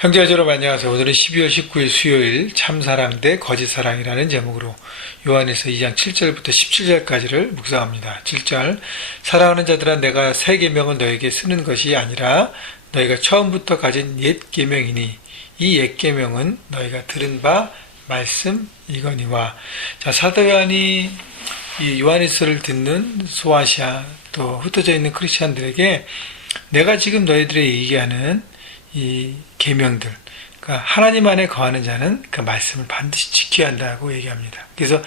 형제자 여러분 안녕하세요. 오늘은 12월 19일 수요일 참사랑 대 거짓사랑이라는 제목으로 요한에서 2장 7절부터 17절까지를 묵상합니다. 7절 사랑하는 자들아 내가 새 계명을 너에게 쓰는 것이 아니라 너희가 처음부터 가진 옛 계명이니 이 옛 계명은 너희가 들은 바 말씀 이거니와. 자, 사도 요한이 이 요한일서를 듣는 소아시아 또 흩어져 있는 크리스찬들에게 내가 지금 너희들에게 얘기하는 이 계명들, 그러니까 하나님 안에 거하는 자는 그 말씀을 반드시 지켜야 한다고 얘기합니다. 그래서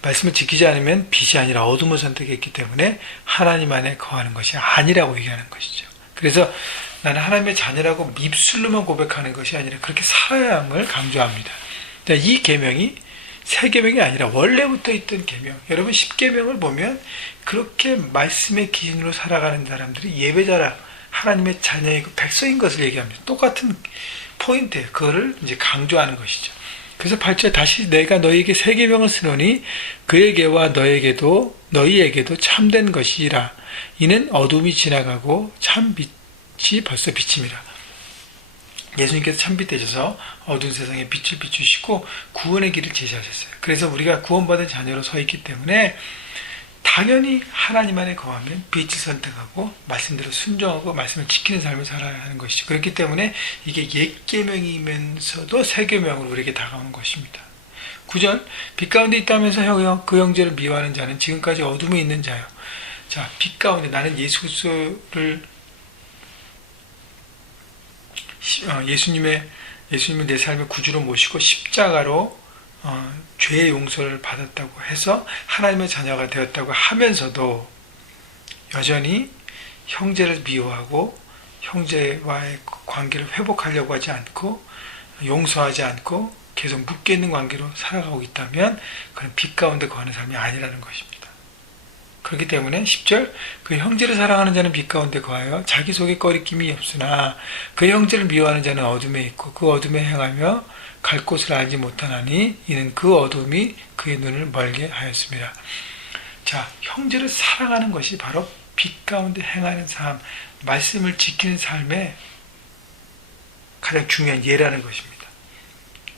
말씀을 지키지 않으면 빛이 아니라 어둠을 선택했기 때문에 하나님 안에 거하는 것이 아니라고 얘기하는 것이죠. 그래서 나는 하나님의 자녀라고 입술로만 고백하는 것이 아니라 그렇게 살아야 함을 강조합니다. 이 계명이 새 계명이 아니라 원래부터 있던 계명. 여러분 10계명을 보면 그렇게 말씀의 기준으로 살아가는 사람들이 예배자라 하나님의 자녀이고 백성인 것을 얘기합니다. 똑같은 포인트예요. 그거를 이제 강조하는 것이죠. 그래서 8절 다시 내가 너희에게 새 계명을 쓰노니 그에게와 너희에게도 참된 것이라. 이는 어둠이 지나가고 참 빛이 벌써 비침이라. 예수님께서 참빛 되셔서 어두운 세상에 빛을 비추시고 구원의 길을 제시하셨어요. 그래서 우리가 구원받은 자녀로 서 있기 때문에 당연히 하나님 안에 거하면 빛을 선택하고 말씀대로 순종하고 말씀을 지키는 삶을 살아야 하는 것이죠. 그렇기 때문에 이게 옛 계명이면서도 새 계명으로 우리에게 다가오는 것입니다. 9절 빛 가운데 있다면서 그 형제를 미워하는 자는 지금까지 어둠에 있는 자요. 자, 빛 가운데 나는 예수 그리스도를 예수님을 내 삶의 구주로 모시고 십자가로 죄의 용서를 받았다고 해서 하나님의 자녀가 되었다고 하면서도 여전히 형제를 미워하고 형제와의 관계를 회복하려고 하지 않고 용서하지 않고 계속 묶여있는 관계로 살아가고 있다면 그건 빛 가운데 거하는 삶이 아니라는 것입니다. 그렇기 때문에 10절 그 형제를 사랑하는 자는 빛 가운데 거하여 자기 속에 꺼리낌이 없으나 그 형제를 미워하는 자는 어둠에 있고 그 어둠에 행하며 갈 곳을 알지 못하나니 이는 그 어둠이 그의 눈을 멀게 하였습니다. 자, 형제를 사랑하는 것이 바로 빛 가운데 행하는 삶, 말씀을 지키는 삶의 가장 중요한 예라는 것입니다.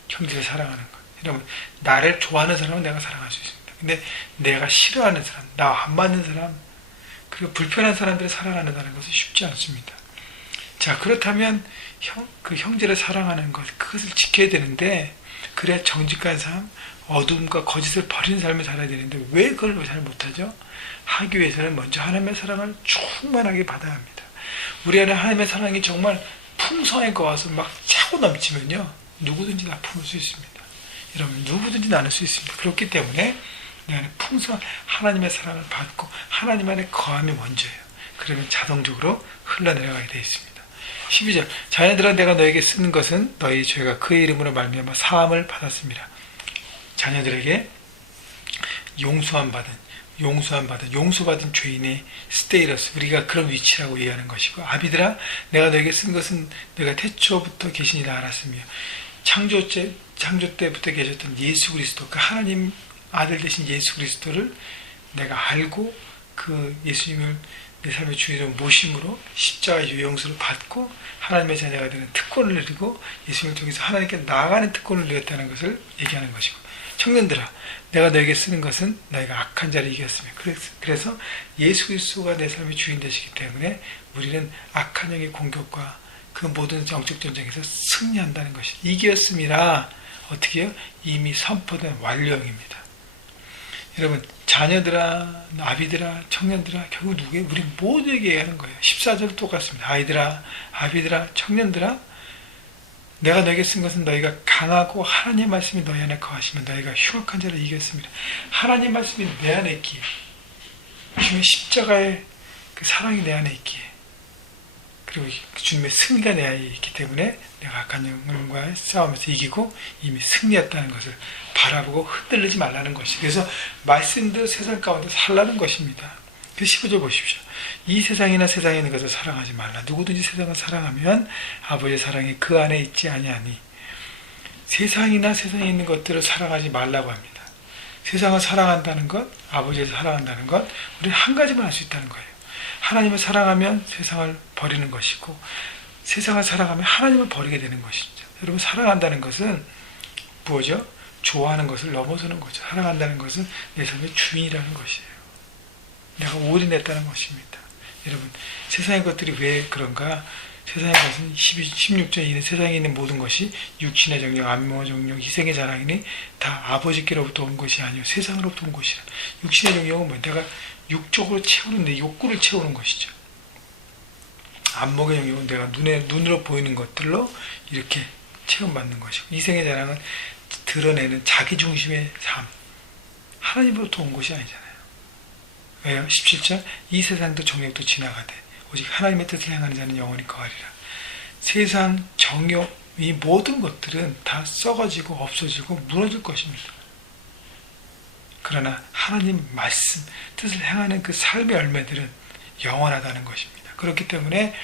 형제를 사랑하는 것. 여러분, 나를 좋아하는 사람은 내가 사랑할 수 있습니다. 근데 내가 싫어하는 사람, 나와 안 맞는 사람, 그리고 불편한 사람들을 사랑한다는 것은 쉽지 않습니다. 자, 그렇다면 그 형제를 사랑하는 것, 그것을 지켜야 되는데 그래야 정직한 삶, 어둠과 거짓을 버리는 삶을 살아야 되는데 왜 그걸 잘 못하죠? 하기 위해서는 먼저 하나님의 사랑을 충만하게 받아야 합니다. 우리 안에 하나님의 사랑이 정말 풍성하게 거와서 막 차고 넘치면요 누구든지 다 품을 수 있습니다. 여러분 누구든지 나눌 수 있습니다. 그렇기 때문에 내 안에 풍성한 하나님의 사랑을 받고 하나님 안에 거함이 먼저예요. 그러면 자동적으로 흘러내려가게 되어 있습니다. 12절 자녀들아 내가 너에게 쓰는 것은 너희 죄가 그의 이름으로 말미암아 사함을 받았습니다. 자녀들에게 용서받은 죄인의 스테이러스, 우리가 그런 위치라고 이해하는 것이고, 아비들아 내가 너에게 쓴 것은 너희가 태초부터 계시니라 알았으며 창조 때부터 계셨던 예수 그리스도, 그 하나님 아들 되신 예수 그리스도를 내가 알고 그 예수님을 내 삶의 주인으로 모심으로 십자가의 용서를 받고 하나님의 자녀가 되는 특권을 누리고 예수님을 통해서 하나님께 나아가는 특권을 누렸다는 것을 얘기하는 것이고, 청년들아 내가 너에게 쓰는 것은 너희가 악한 자를 이겼으며, 그래서 예수 그리스도가 내 삶의 주인 되시기 때문에 우리는 악한 영의 공격과 그 모든 영적 전쟁에서 승리한다는 것이 이겼음이라. 어떻게 해요? 이미 선포된 완료형입니다. 여러분 자녀들아, 아비들아, 청년들아, 결국 누구예요? 우리 모두에게 얘기하는 거예요. 14절 똑같습니다. 아이들아, 아비들아, 청년들아, 내가 너에게 쓴 것은 너희가 강하고 하나님 말씀이 너희 안에 거하시면 너희가 흉악한 자를 이겼습니다. 하나님 말씀이 내 안에 있기에, 주님의 십자가의 그 사랑이 내 안에 있기에, 그리고 주님의 승리가 내 안에 있기 때문에 내가 악한 영과의 싸움에서 이기고 이미 승리했다는 것을 바라보고 흔들리지 말라는 것이. 그래서 말씀대로 세상 가운데 살라는 것입니다. 그 15절 보십시오. 이 세상이나 세상에 있는 것을 사랑하지 말라. 누구든지 세상을 사랑하면 아버지의 사랑이 그 안에 있지 아니하니. 세상이나 세상에 있는 것들을 사랑하지 말라고 합니다. 세상을 사랑한다는 것, 아버지를 사랑한다는 것, 우리는 한 가지만 할 수 있다는 거예요. 하나님을 사랑하면 세상을 버리는 것이고, 세상을 살아가면 하나님을 버리게 되는 것이죠. 여러분, 사랑한다는 것은 뭐죠? 좋아하는 것을 넘어서는 거죠. 사랑한다는 것은 내 삶의 주인이라는 것이에요. 내가 올인했다는 것입니다. 여러분, 세상의 것들이 왜 그런가? 세상의 것은 16절에 있는 세상에 있는 모든 것이 육신의 정욕, 안목의 정욕, 희생의 자랑이니 다 아버지께로부터 온 것이 아니요 세상으로부터 온 것이라. 육신의 정욕은 뭐 내가 육적으로 채우는 내 욕구를 채우는 것이죠. 안목의 정욕은 내가 눈으로 보이는 것들로 이렇게 체험받는 것이고, 희생의 자랑은 드러내는 자기 중심의 삶, 하나님으로부터 온 것이 아니잖아요. 왜요? 17절 이 세상도 정욕도 지나가되 오직 하나님의 뜻을 행하는 자는 영원히 거하리라. 세상 정욕 이 모든 것들은 다 썩어지고 없어지고 무너질 것입니다. 그러나 하나님 말씀 뜻을 행하는 그 삶의 열매들은 영원하다는 것입니다. 그렇기 때문에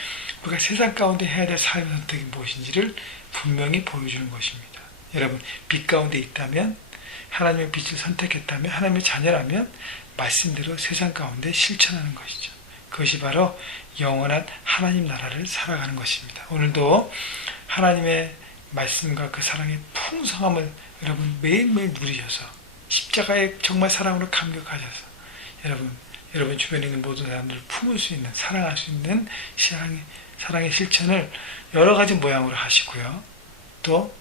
우리가 세상 가운데 해야 될 삶의 선택이 무엇인지를 분명히 보여주는 것입니다. 여러분, 빛 가운데 있다면, 하나님의 빛을 선택했다면, 하나님의 자녀라면 말씀대로 세상 가운데 실천하는 것이죠. 그것이 바로 영원한 하나님 나라를 살아가는 것입니다. 오늘도 하나님의 말씀과 그 사랑의 풍성함을 여러분 매일매일 누리셔서 십자가의 정말 사랑으로 감격하셔서 여러분 주변에 있는 모든 사람들을 품을 수 있는, 사랑할 수 있는 사랑의 실천을 여러 가지 모양으로 하시고요. 또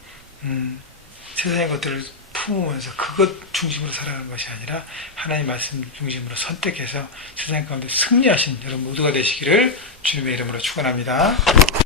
세상의 것들을 품으면서 그것 중심으로 살아가는 것이 아니라 하나님 말씀 중심으로 선택해서 세상 가운데 승리하신 여러분 모두가 되시기를 주님의 이름으로 축원합니다.